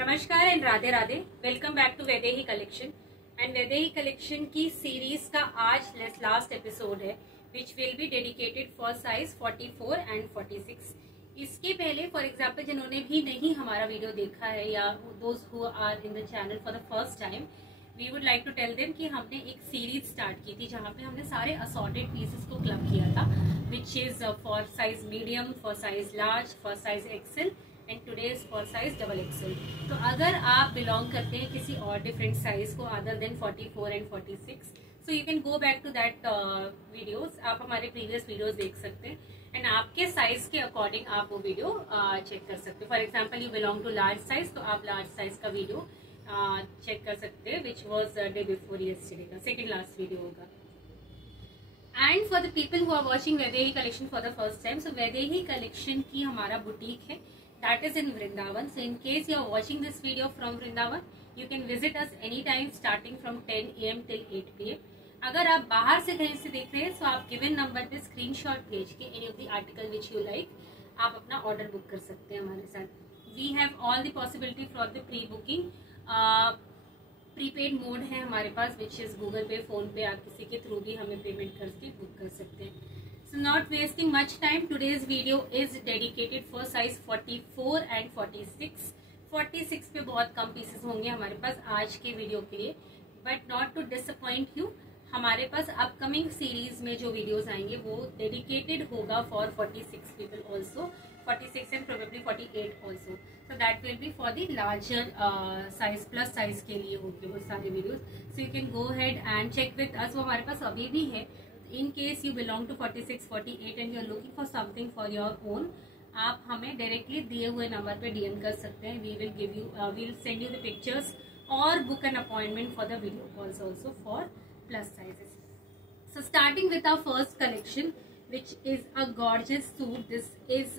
नमस्कार and Radhe Radhe. Welcome back to Vaidehi collection. And Vaidehi collection की series का आज लास्ट एपिसोड है which will be dedicated for size 44 and 46। इसके पहले फॉर एग्जांपल जिन्होंने भी नहीं हमारा वीडियो देखा है या those who are in the channel for the first time, we would like to tell them कि हमने एक सीरीज स्टार्ट की थी जहाँ पे हमने सारे असॉर्टेड पीसेस को क्लब किया था which is for size medium, for size large, for size XL and today is for size double XL. तो अगर आप बिलोंग करते हैं किसी और डिफरेंट साइज को other than 44 and 46, so you can go back to that videos. आप हमारे प्रीवियस वीडियोस देख सकते हैं एंड आपके साइज के अकॉर्डिंग आप वो वीडियो चेक कर सकते हैं। For example you belong to large size, तो आप लार्ज साइज का वीडियो चेक कर सकते हैं which was day before yesterday का सेकेंड लास्ट वीडियो होगा। And for the people who are watching Vaidehi collection for the first time, so Vaidehi collection की हमारा बुटीक है that is in Vrindavan. So in case you are watching this video from Vrindavan, you can visit us anytime starting from 10 AM till 8 PM. अगर आप बाहर से कहीं से देख रहे हैं तो आप गिवन नंबर पे स्क्रीनशॉट भेज के any of the article which you like आप अपना ऑर्डर बुक कर सकते हैं हमारे साथ। We have all the possibility for the pre booking. Prepaid mode है हमारे पास which is Google Pay, PhonePe, आप किसी के थ्रू भी हमें पेमेंट करके बुक कर सकते हैं। So not wasting much time, today's video is dedicated for size 44 and 46. 46 पे बहुत कम पीसेस होंगे हमारे पास आज के वीडियो के लिए, but not to disappoint you, हमारे पास अपकमिंग सीरीज में जो वीडियोस आएंगे वो डेडिकेटेड होगा for 46 people also, 46 and probably 48 also. So that will be for the larger size, plus size के लिए होंगे वो सारे videos. So you can go head and check with us, वो हमारे पास अभी भी है। In case you belong to 46, 48 and you are looking for something for your own, आप हमें डायरेक्टली दिए हुए नंबर पे DM कर सकते हैं। We will give you, we will send you the pictures or book an appointment for the video calls also for plus sizes. So starting with our first collection, which is a gorgeous suit. This is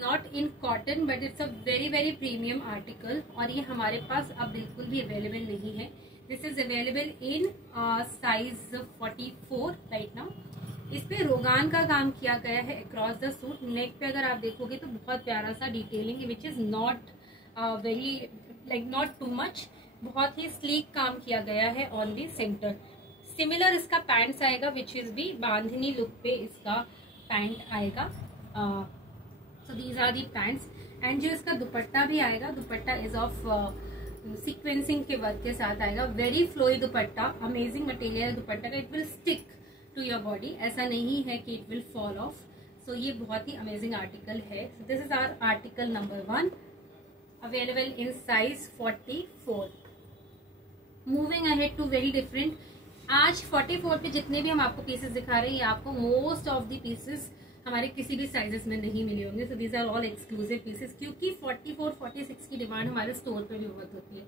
not in cotton but it's a very premium article और ये हमारे पास अब बिल्कुल भी available नहीं है। This is available in size 44 right now. इस पे रोगान का काम किया गया है अक्रॉस द सूट। नेक पे अगर आप देखोगे तो बहुत प्यारा सा डिटेलिंग है which is not very like not too much, बहुत ही स्लीक काम किया गया है ऑन दी सेंटर। सिमिलर इसका पैंट्स आएगा विच इज भी बांधनी लुक पे इसका पैंट आएगा। So these are the pants and जो इसका दुपट्टा भी आएगा, दुपट्टा इज ऑफ सीक्वेंसिंग के वर्क के साथ आएगा। Very flowy dupatta, amazing material dupatta का, it will stick to your body, ऐसा नहीं है कि it will fall off. So ये बहुत ही अमेजिंग आर्टिकल है। So this is our article number 1 available in size 44। Moving ahead to very different. आज 44 पे जितने भी हम आपको पीसेस दिखा रहे हैं ये आपको मोस्ट ऑफ द पीसेस हमारे किसी भी साइजेस में नहीं मिले होंगे। So these are all exclusive pieces क्योंकि 44, 46 की डिमांड हमारे स्टोर पे भी बहुत होती है।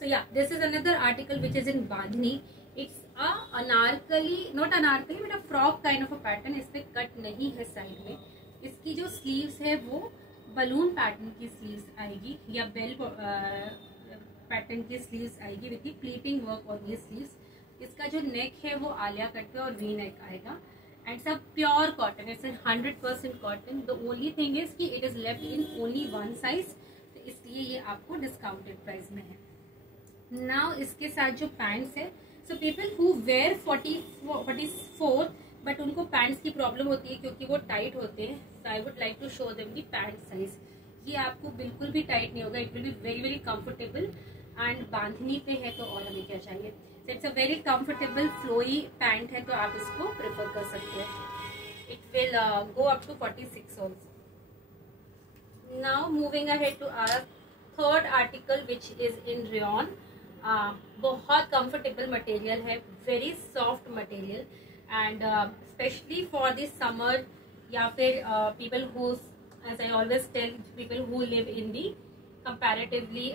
सो या this is another article which is in bandhani. It's a Anarkali, not Anarkali but a frock kind of a pattern. इस पे कट नहीं है साइड में। इसकी जो स्लीव्स है वो बलून पैटर्न की स्लीव्स आएगी या बेल पैटर्न की स्लीव्स आएगी with the pleating work on ये स्लीव्स। इसका जो नेक है वो आलिया कट पे और वी नेक आएगा एंड सब pure cotton. It's 100% cotton. The only thing is कि it is left in only one size, तो इसलिए ये आपको डिस्काउंटेड प्राइस में है। नाउ इसके साथ जो पैंट्स है, so people who wear 44 but उनको पैंट्स की प्रॉब्लम होती है क्योंकि वो टाइट होते हैं, so I would like to show them the pant size. ये आपको बिल्कुल भी टाइट नहीं होगा, it will be very comfortable and bandhani पे है तो और हमें क्या चाहिए। It's a very comfortable flowy pant है तो आप इसको प्रेफर कर सकते हैं। It will go up to 46 also. Now moving ahead to our third article which is in rayon. बहुत कंफर्टेबल मटेरियल है, very soft material and specially for the summer या फिर people who, as I always tell, people who live in the comparatively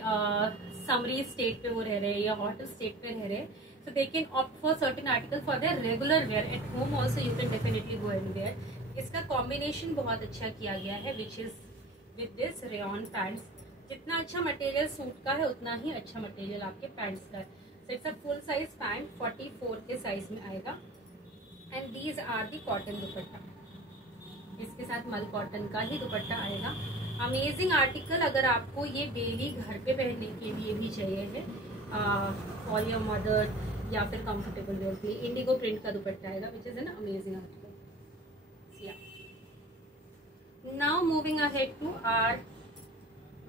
summery state पे वो रह रहे हैं या हॉट स्टेट पे रह रहे हैं, so they can opt for certain article for their regular wear at home also you can definitely go and wear. इसका कॉम्बिनेशन बहुत अच्छा किया गया है which is with this rayon pants. जितना अच्छा मटेरियल सूट का है उतना ही अच्छा मटेरियल आपके पैंट्स का है। So it's a full size pant 44 के साइज में आएगा and these are the cotton दुपट्टा। इसके साथ मल कॉटन का ही दुपट्टा आएगा अमेजिंग आर्टिकल। अगर आपको ये डेली घर पे पहनने के लिए भी चाहिए है, फॉर योर मदर या फिर कंफर्टेबल वेयर के लिए, इंडिगो प्रिंट का दुपट्टा आएगा which is an amazing article. Now moving ahead to our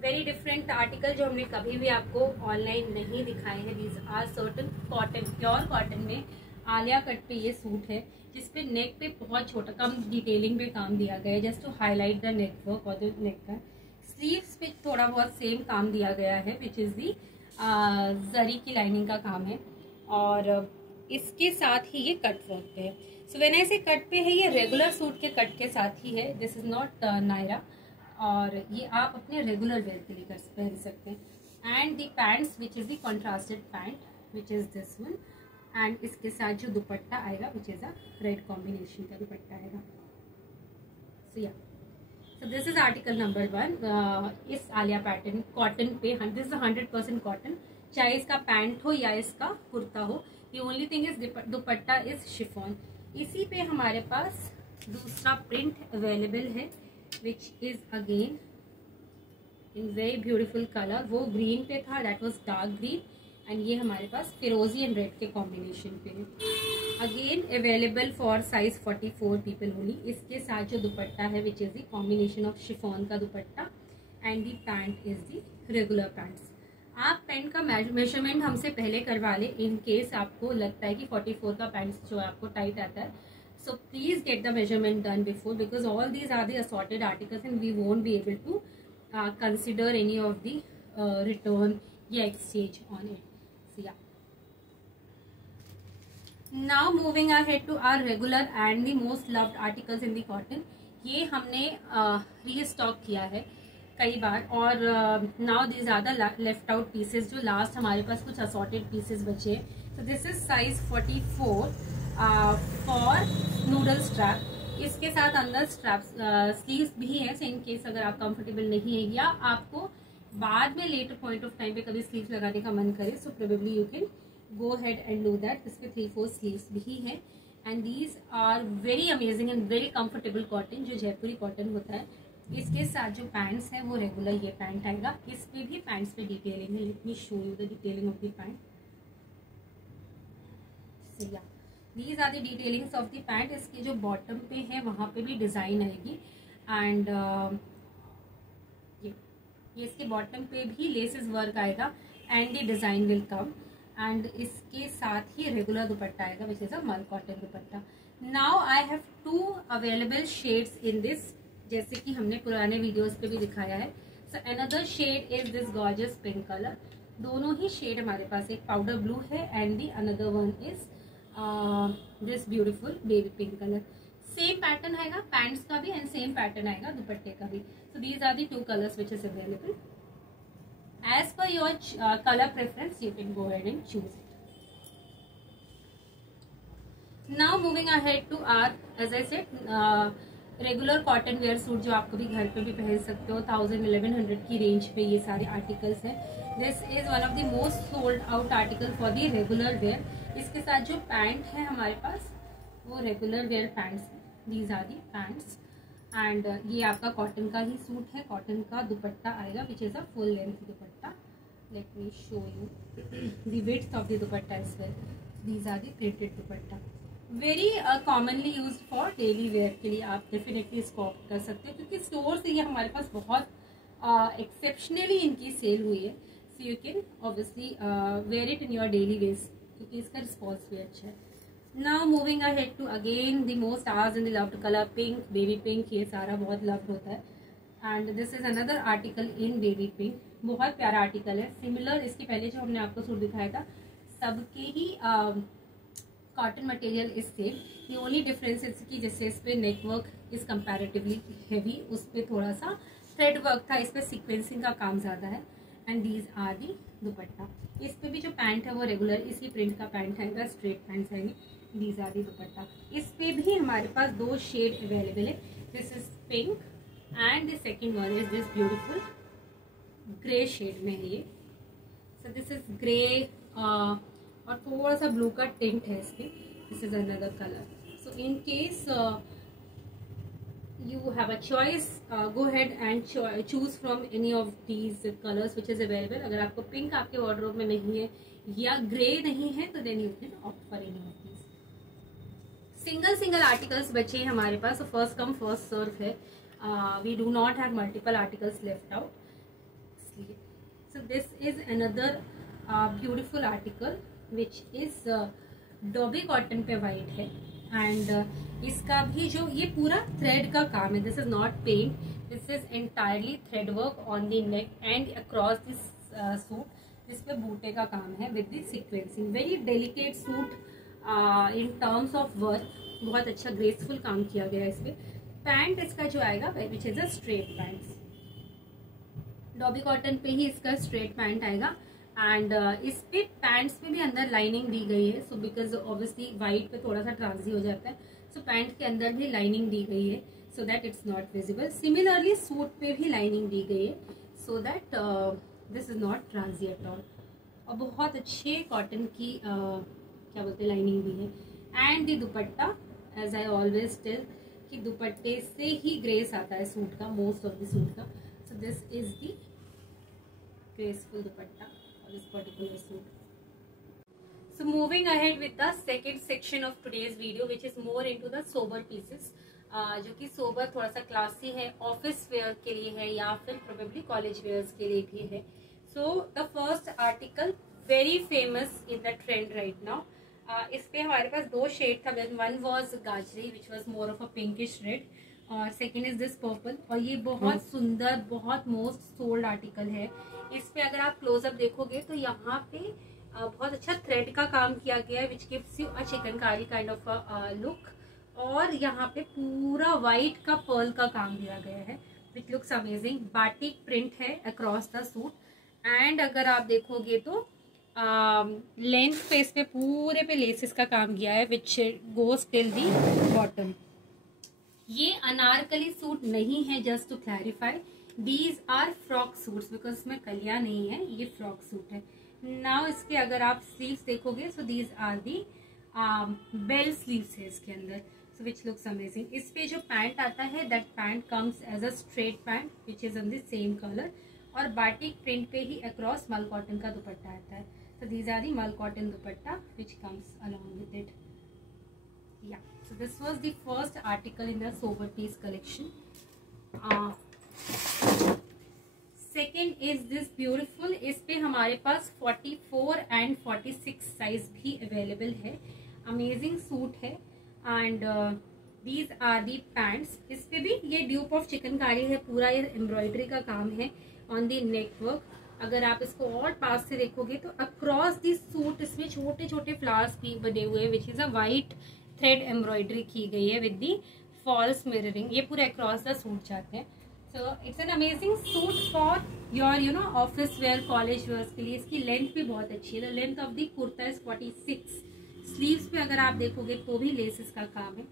very different article जो हमने कभी भी आपको ऑनलाइन नहीं दिखाए हैं। These are certain cotton, pure cotton में आलिया कट पे ये सूट है जिसपे नेक पे बहुत छोटा कम डिटेलिंग पे काम दिया गया है, just to highlight the network और द नेक का। स्लीव्स पे थोड़ा बहुत सेम काम दिया गया है विच इज दी जरी की लाइनिंग का काम है, और इसके साथ ही ये कट वर्क पे है। सो व्हेन आई से कट पे है, ये रेगुलर सूट के कट के साथ ही है। दिस इज नॉट नायरा, और ये आप अपने रेगुलर वेयर के लिए पहन सकते हैं। And the pants which is the contrasted pant which is this one, and इसके साथ जो दुपट्टा आएगा which is a red combination का दुपट्टा आएगा। सो या, सो दिस इज आर्टिकल नंबर 1। इस आलिया पैटर्न कॉटन पे, दिस इज 100% कॉटन, चाहे इसका पैंट हो या इसका कुर्ता हो। The only thing is dupatta is chiffon. इसी पे हमारे पास दूसरा प्रिंट अवेलेबल है which is again in very beautiful colour. वो ग्रीन पे था, that was dark green, and ये हमारे पास फिरोजी एंड रेड के कॉम्बिनेशन पे है। Again available for size 44 people only. इसके साथ जो दुपट्टा है which is the combination of chiffon का dupatta, and the pant is the regular pants. आप पैंट का मेजरमेंट हमसे पहले करवा लें इन केस आपको लगता है कि 44 का पैंट जो है आपको टाइट आता है। So please get the measurement done before, because all these are the assorted articles and we won't be able to consider any of the return या exchange on it. So yeah. Now moving ahead to our regular and the most loved articles in the cotton. ये हमने restock किया है कई बार, और now these are the left out pieces जो last हमारे पास कुछ assorted pieces बचे हैं. So this is size 44 for noodle strap. इसके साथ अंदर स्ट्रैप स्लीव्स भी है, सो इन केस अगर आप कंफर्टेबल नहीं है या आपको बाद में लेटर पॉइंट ऑफ टाइम पे कभी स्लीव्स लगाने का मन करे, so probably you can go head and do that. इस पे 3-4 स्लीव्स भी है, and these are very amazing and very comfortable cotton, जो जयपुरी कॉटन होता है। इसके साथ जो पैंट्स है वो रेगुलर ये पैंट आएगा। इस पे भी पैंट्स पे डिटेलिंग है। Let me show you the detailing of the pant. So yeah, These are the detailings of the pant. इसके जो बॉटम पे है वहाँ पे भी डिजाइन आएगी, एंड ये इसके बॉटम पे भी लेसेस वर्क आएगा, and the design will come, and इसके साथ ही रेगुलर दुपट्टा आएगा which is a mul cotton dupatta. Now I have 2 available shades in this, जैसे कि हमने पुराने वीडियोस पे भी दिखाया है। So another shade is this gorgeous pink colour. दोनों ही शेड हमारे पास, एक पाउडर ब्लू है and the another one is this beautiful baby pink colour. Same pattern आएगा पैंट्स का भी, एंड सेम पैटर्न आएगा दुपट्टे का भी। So these are the 2 colours which is available. As per your colour preference you can go ahead and choose it. Now moving ahead to our, as I said, regular cotton wear suit जो आप कभी घर पे भी पहन सकते हो। 1000-1100 की रेंज पे ये सारे आर्टिकल्स हैं। This is one of the most sold out article for the regular wear. इसके साथ जो पैंट है हमारे पास वो रेगुलर वेयर पैंट्स है। These are the pants, and ये आपका कॉटन का ही सूट है। कॉटन का दुपट्टा आएगा which is a full length dupatta. Let me show you the width of the dupatta as well. These are the printed dupatta, very commonly use for daily wear के लिए। आप डेफिनेटली इसको ऑप्ट कर सकते हैं, क्योंकि स्टोर से ये हमारे पास बहुत एक्सेप्शनली इनकी सेल हुई है। So you can obviously wear it in your daily wears, क्योंकि इसका रिस्पॉन्स भी अच्छा है। Now moving ahead to again the most ours in the loved colour pink, baby pink. ये सारा बहुत लव्ड होता है, and this is another article in baby pink. बहुत प्यारा आर्टिकल है, सिमिलर इसके पहले जो हमने आपको सूट दिखाया था सबके ही cotton material is same. The only difference is कि जैसे इस पे नेटवर्क इज कंपैरेटिवली हैवी, उस पर थोड़ा सा थ्रेड वर्क था, इस पे सीक्वेंसिंग का काम ज्यादा है। And these are the dupatta. इस पे भी जो पैंट है वो रेगुलर इसी प्रिंट का पैंट आएगा, स्ट्रेट पैंट्स आएंगे। These are the dupatta. इस पे भी हमारे पास 2 शेड अवेलेबल है। This is pink and the second one is this beautiful grey shade में है ये। सो दिस इज ग्रे और थोड़ा सा ब्लू का टिंट है इस पे। This is another colour. So in case you have a choice, go ahead and choose from any of these colors which is available. अगर आपको पिंक आपके वार्डरोब में नहीं है या ग्रे नहीं है तो then you can opt for any of these. Single articles बचे हैं हमारे पास, फर्स्ट कम फर्स्ट सर्व है। We do not have multiple articles left out, इसलिए so this is another beautiful article which is dobby cotton पे white है and इसका भी जो ये पूरा थ्रेड का काम है, this is not paint, this is entirely thread work on the neck and across this suit, जिस पे बूटे का काम है with the sequencing. Very delicate suit in terms of work, बहुत अच्छा ग्रेसफुल काम किया गया है इस पे। पैंट इसका जो आएगा which is a straight pant, dobby cotton पे ही इसका स्ट्रेट पैंट आएगा एंड इस पे पैंट्स में भी अंदर लाइनिंग दी गई है। सो बिकॉज ऑब्वियसली वाइट पे थोड़ा सा ट्रांसी हो जाता है, सो पैंट के अंदर भी लाइनिंग दी गई है so that it's not visible. Similarly suit पे भी लाइनिंग दी गई है so that this is not transy at all. और बहुत अच्छे कॉटन की क्या बोलते हैं लाइनिंग भी है। And the dupatta, as I always tell कि दुपट्टे से ही ग्रेस आता है सूट का, मोस्ट ऑफ द सूट का। सो this is the graceful dupatta this particular suit. So moving ahead with the second section of today's video which is more into the sober pieces, जो कि sober थोड़ा सा classy है, office where के लिए है या फिर प्रोबेबली कॉलेज वेयर्स के लिए भी है। So the first article very famous in the trend right now, इस पे हमारे पास दो शेड था, वन वॉज गाजरी which was more of a pinkish red और सेकेंड इज दिस पर्पल। और ये बहुत सुंदर, बहुत मोस्ट सोल्ड आर्टिकल है। इस पे अगर आप क्लोजअप देखोगे तो यहाँ पे बहुत अच्छा थ्रेड का काम किया गया है which gives you a chikankari kind of look. और यहाँ पे पूरा व्हाइट का पर्ल का काम दिया गया है which looks amazing. Batik print है अक्रॉस द सूट एंड अगर आप देखोगे तो लेंथ पे इस पे पूरे पे लेसेस का काम किया है which goes till the bottom. ये अनारकली सूट नहीं है, just to clarify, these are frock suits because इसमें कलियां नहीं है, ये फ्रॉक सूट है। नाउ इसके अगर आप स्लीव्स देखोगे so these are the bell sleeves है इसके अंदर, सो विच लुक्स अमेजिंग। इस पे जो पैंट आता है that pant comes as a straight pant which is on the same colour और बाटिक प्रिंट पे ही अक्रॉस मल कॉटन का दुपट्टा आता है। So these are the mul cotton dupatta which comes along with it. या so this was the first article in the sober piece collection. Second is this beautiful, इस पे हमारे पास 44 and 46 साइज भी available है। Amazing suit है and these are the pants। इस पे भी ये ड्यूप ऑफ चिकनकारी है, पूरा ये एम्ब्रॉयडरी का काम है ऑन द नेक वर्क। अगर आप इसको और पास से देखोगे तो अक्रॉस दिस सूट इसमें छोटे छोटे फ्लावर्स भी बने हुए हैं which is a white thread embroidery की गई है विद दी फॉल्स मिररिंग। ये पूरे अक्रॉस द सूट जाते हैं। So it's an amazing suit for your office wear, college wears के लिए। इसकी लेंथ भी बहुत अच्छी है। The length of the kurta is 46। Sleeves पे अगर आप देखोगे तो भी लेसेस का काम है।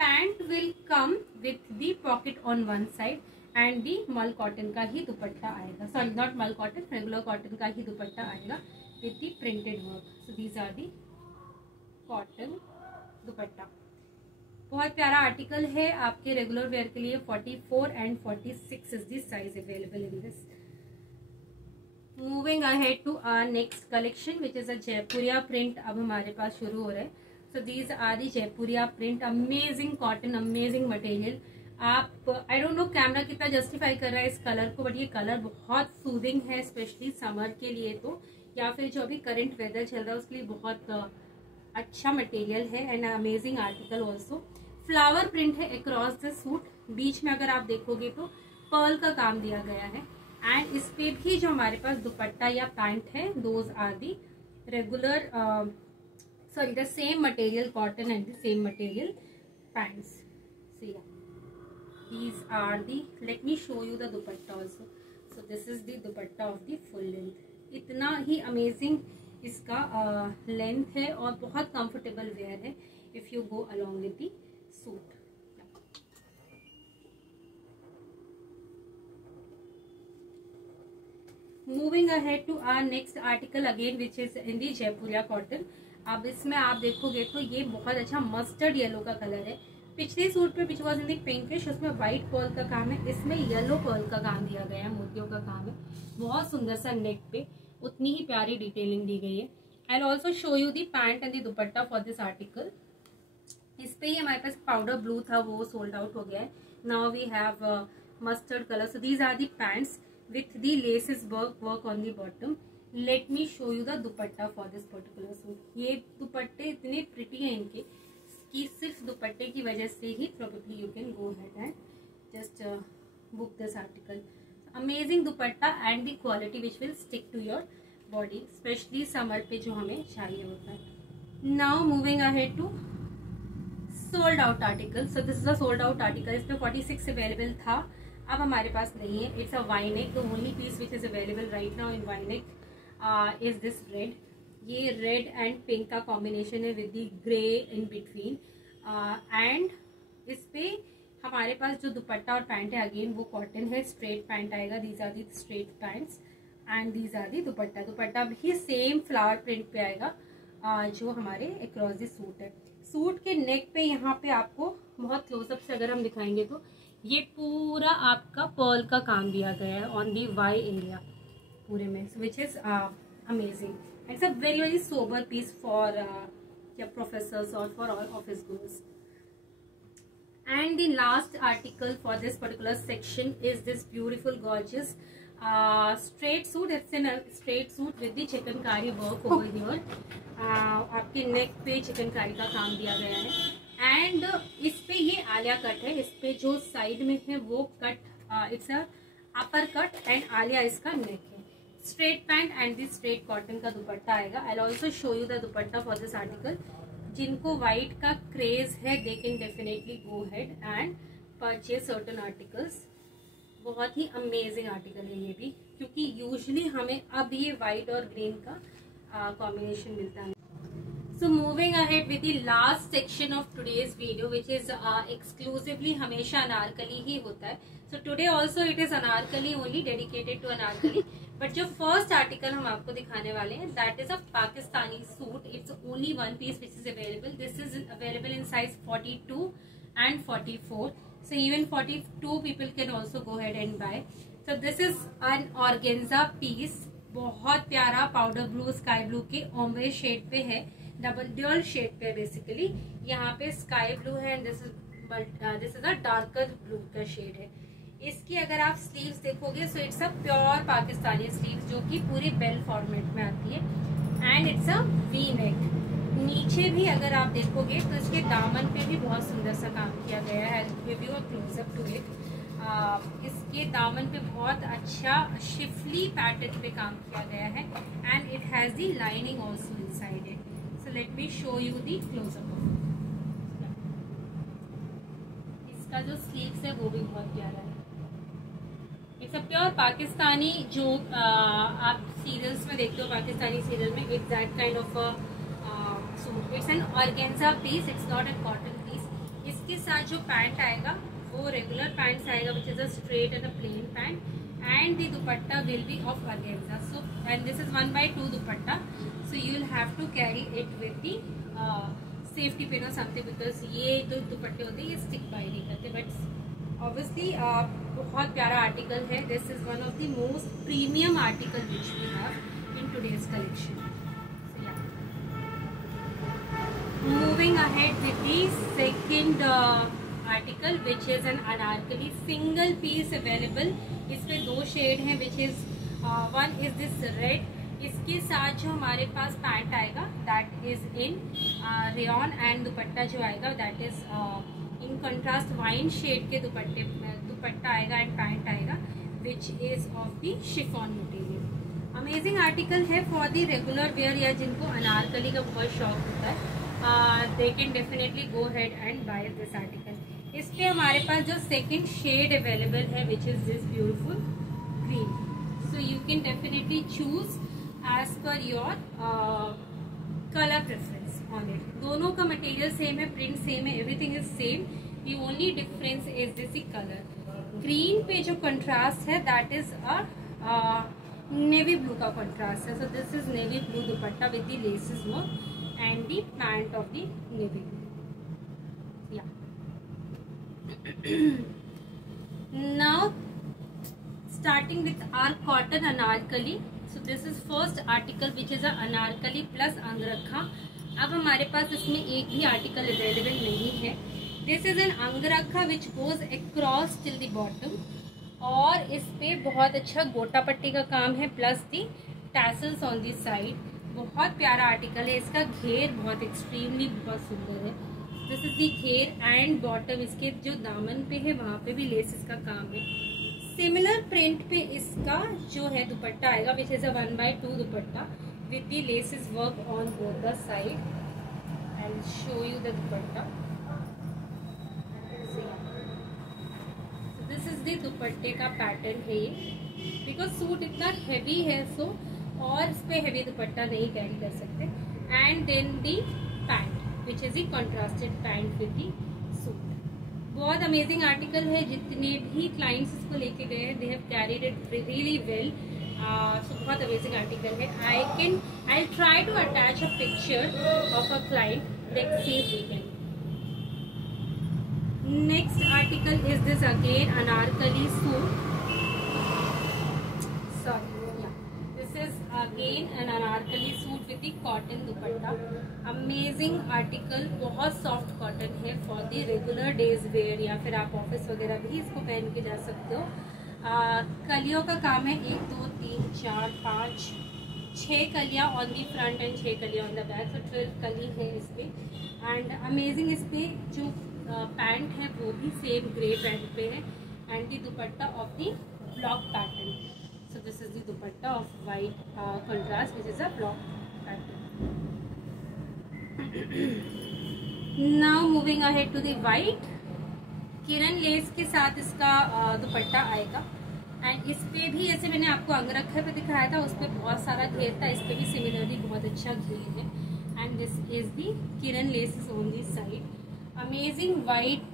Pant will come with the pocket on one side and the mul cotton का ही दुपट्टा आएगा, sorry not mul cotton, regular cotton का ही दुपट्टा आएगा with the printed work. So these are the cotton dupatta. बहुत प्यारा आर्टिकल है आपके रेगुलर वेयर के लिए। 44 and 46 is the size available in this. Moving ahead to our next collection which is a Jaipuria print. अब हमारे पास शुरू हो रहा है। So these are the Jaipuria print, amazing cotton, amazing material. आप आई डोंट नो कैमरा कितना जस्टिफाई कर रहा है इस कलर को, बट ये कलर बहुत सूदिंग है स्पेशली समर के लिए तो, या फिर जो अभी करंट वेदर चल रहा है उसके लिए बहुत अच्छा मटेरियल है and amazing article also. Flower print है अक्रॉस द सूट। बीच में अगर आप देखोगे तो पर्ल का काम दिया गया है एंड इस पे भी जो हमारे पास दुपट्टा या पैंट है those are the regular sorry the same material cotton and the same material pants. So yeah these are the, let me show you the dupatta also. So this is the dupatta of the full length. इतना ही amazing इसका length है और बहुत comfortable wear है if you go along with the suit. Moving ahead to our next article again which is in the Jaipuria cotton. अब इसमें आप देखोगे तो ये बहुत अच्छा मस्टर्ड येलो का कलर है पिछले सूट पे which was in the pinkish, उसमें व्हाइट पर्ल का काम है, इसमें येलो पर्ल का काम दिया गया है, मोतियों का काम है। बहुत सुंदर सा नेक पे उतनी ही प्यारी डिटेलिंग दी गई है। I also show you the pant and the dupatta for this article. इस पे ही हमारे पास पाउडर ब्लू था, वो सोल्ड आउट हो गया है। Now we have mustard colour. So these are the pants with the laces work on the bottom. Let me show you the dupatta for this particular suit. ये दुपट्टे इतने प्रिटी हैं इनके कि सिर्फ दुपट्टे की वजह से ही probably you can go head and just book this article. Amazing dupatta and the quality which will stick to your body, specially summer पे जो हमें चाहिए होता है। Now moving ahead to sold out article. So this is a sold out article. इसमें 46 available था, अब हमारे पास नहीं है। It's a Y neck. The only piece which is available right now in Y neck is this red. ये red and pink का combination है with the grey in between. And इस पे हमारे पास जो दुपट्टा और पैंट है अगेन वो कॉटन है, स्ट्रेट पैंट आएगा। These are the straight pants and these are the dupatta. Dupatta भी सेम फ्लावर प्रिंट पे आएगा जो हमारे अक्रॉस द सूट है। सूट के नेक पे यहाँ पे आपको बहुत क्लोजअप से अगर हम दिखाएंगे तो ये पूरा आपका पर्ल का काम दिया गया है ऑन दी वाई एरिया पूरे में, which is amazing. It's a very very sober piece for your professors or for all office goers. And the last article for this particular section is this beautiful gorgeous straight suit. It's in a straight suit with the chikanकारी work over here. आपके नेक पे चिकनकारी का काम दिया गया है and इस पे ये आलिया कट है। इस पे जो साइड में है वो cut it's a upper cut and Alia इसका नेक है। Straight pant and the straight cotton का दुपट्टा आएगा। I also show you the dupatta for this article. जिनको व्हाइट का क्रेज है they can definitely go head and purchase certain articles. बहुत ही अमेजिंग आर्टिकल है ये भी, क्योंकि यूजुअली हमें अब ये व्हाइट और ग्रीन का कॉम्बिनेशन मिलता है। So moving ahead with the last section of today's video, which is exclusively हमेशा अनारकली ही होता है। So today also it is Anarkali only, dedicated to Anarkali. But जो first article हम आपको दिखाने वाले हैं that is a Pakistani suit. It's only one piece which is available. This is available in size 42 and 44. So even 42 people can also go ahead and buy. So this is an organza piece. बहुत प्यारा powder blue sky blue के ombre shade पे है, double dual shade पे basically. यहाँ पे sky blue है and this is a darker blue का शेड है। इसकी अगर आप स्लीव्स देखोगे so it's a pure Pakistani sleeves जो कि पूरी बेल फॉर्मेट में आती है and it's a V neck. नीचे भी अगर आप देखोगे तो इसके दामन पे भी बहुत सुंदर सा काम किया गया है। Give you a closeup to it. इसके दामन पे बहुत अच्छा शिफली पैटर्न पे काम किया गया है and it has the lining also inside it. So let me show you the closeup. इसका जो स्लीव्स है वो भी बहुत प्यारा है। इट्स अ प्योर पाकिस्तानी जो आप सीरियल्स में देखते हो, पाकिस्तानी सीरियल में it's that kind of suit. It's an organza piece, it's not an cotton piece. इसके साथ जो पैंट आएगा वो रेगुलर पैंट्स आएगा which is a straight and a plain pant and the dupatta will be of organza. So and this is 1/2 dupatta. So you will have to carry it with the safety pin और something because ये जो दुपट्टे होते हैं ये stick by नहीं करते। But obviously बहुत प्यारा आर्टिकल है। This is one of the most premium article which we have in today's collection. Moving ahead with the second article which is an Anarkali single piece available. इसमें दो shade हैं which is one is this red. इसके साथ जो हमारे पास pant आएगा that is in rayon and dupatta जो आएगा that is in contrast wine shade के दुपट्टा आएगा एंड पैंट आएगा which is of the chiffon material. Amazing article है फॉर द रेगुलर वेयर या जिनको अनारकली का बहुत शौक होता है। they can definitely go ahead and buy this article. इस पे हमारे पास जो सेकेंड शेड अवेलेबल है which is this beautiful green. So you can definitely choose as per your color preference on it. दोनों का मटेरियल सेम है, print same है, everything is same. The only difference is this color. Green पे जो contrast है that is a navy blue का contrast है. So this is navy blue dupatta with the laces work and the pant of the navy blue. Yeah. Now starting with our cotton anarkali. So this is first article which is a anarkali plus अंगरखा. अब हमारे पास इसमें एक भी article available नहीं है. This is an अंगरखा which goes across till the bottom और इस पे बहुत अच्छा गोटा पट्टी का काम है plus the tassels on the side. बहुत प्यारा आर्टिकल है. इसका घेर बहुत एक्सट्रीमली बहुत सुंदर है. दिस इज दी घेर एंड बॉटम. इसके जो दामन पे है वहाँ पे भी लेसेस का काम है. सिमिलर प्रिंट पे इसका जो है दुपट्टा आएगा which is a 1/2 dupatta with the laces work on both the side. I will show you the dupatta. This is the दुपट्टे का पैटर्न है ये. बिकॉज सूट इतना हैवी है सो और इस पे हैवी दुपट्टा नहीं कैरी कर सकते. And then the pant which is the contrasted pant with the suit. बहुत अमेजिंग आर्टिकल है. जितने भी क्लाइंट्स इसको लेके गए हैं they have carried it really well. So बहुत अमेजिंग आर्टिकल है. I try to attach a picture of a client. Let's see if we can. Next article is this again Anarkali suit. Sorry, yeah. This is again an anarkali suit with the cotton dupatta. Amazing article. बहुत soft cotton है for the regular days wear या फिर आप office वगैरह भी इसको पहन के जा सकते हो. कलियों का काम है 1 2 3 4 5 6 कलियाँ ऑन दी फ्रंट एंड 6 कलियाँ ऑन द बैक. तो 12 कली है इस पे. एंड अमेजिंग इस पे जो पैंट है वो भी सेम ग्रे पैंट पे है and the dupatta of the block pattern. So this is the dupatta of white contrast which is a block pattern. Now moving ahead to the white. Kiran less के साथ इसका दुपट्टा आएगा and इस पे भी जैसे मैंने आपको अंगरखे पे दिखाया था उस पे बहुत सारा घेर था. इस पे भी सिमिलरली बहुत अच्छा घेर है. And this is the Kiran less on this side. Amazing white.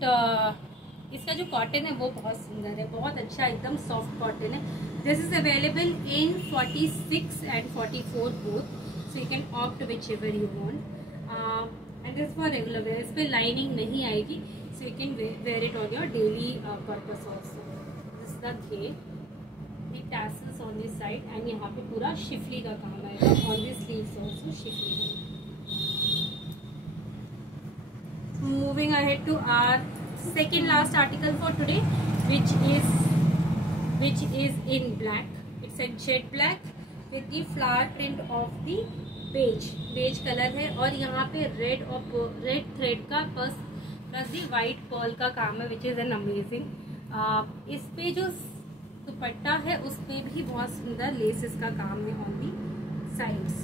इसका जो कॉटन है वो बहुत सुंदर है. बहुत अच्छा एकदम सॉफ्ट कॉटन है. This is available in 46 and 44 both, so you can opt whichever you want. And this for regular wear. इस पे लाइनिंग नहीं आएगी, so you can wear it on your daily purpose also. This is the घेर, the tassels on this side, and यहाँ पे पूरा Schiffli का काम आएगा. On the sleeves also Schiffli. Moving ahead to our second last article for today, which is in black. It's a jet black with the flower print of the beige color है और यहाँ पे red thread का plus the white Perl का काम है which is an amazing. इस पे जो दुपट्टा है उस पे भी बहुत सुंदर लेसेस का काम है on the sides.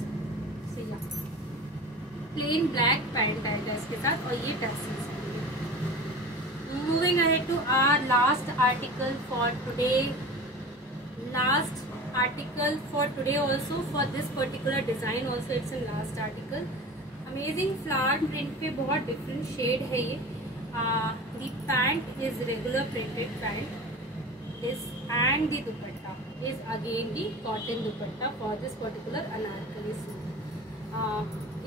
So yeah, plain black pant आएगा इसके साथ और ये tassels. Moving ahead to our last article for today. Last article for today also for this particular design also it's a last article. Amazing flower print पे बहुत different shade है ये. The pant is regular printed pant. This and the dupatta is again the cotton dupatta for this particular anarkali suit.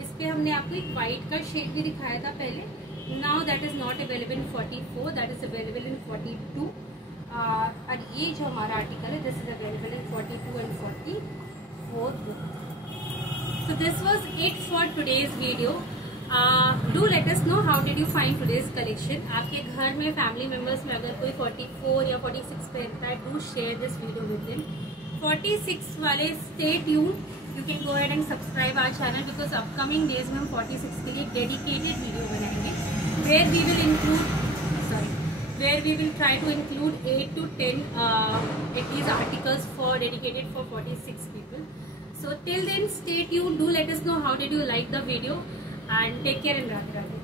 इस पे हमने आपको एक white का shade भी दिखाया था पहले. Now that is not available in 44, that is available in 42. और ये जो हमारा आर्टिकल है this is available in 42 and 44. So this was it for today's video. Do let us know how did you find today's collection. आपके घर में family members में अगर कोई 44 या 46 पहनता है do share this video with them. 46 वाले stay tuned. You can go ahead and subscribe our channel because upcoming days में हम 46 के लिए dedicated video बनाएंगे where we will try to include 8 to 10 at least articles for dedicated for 46 people. So till then stay tuned. Do let us know how did you like the video and take care and Radhe Radhe.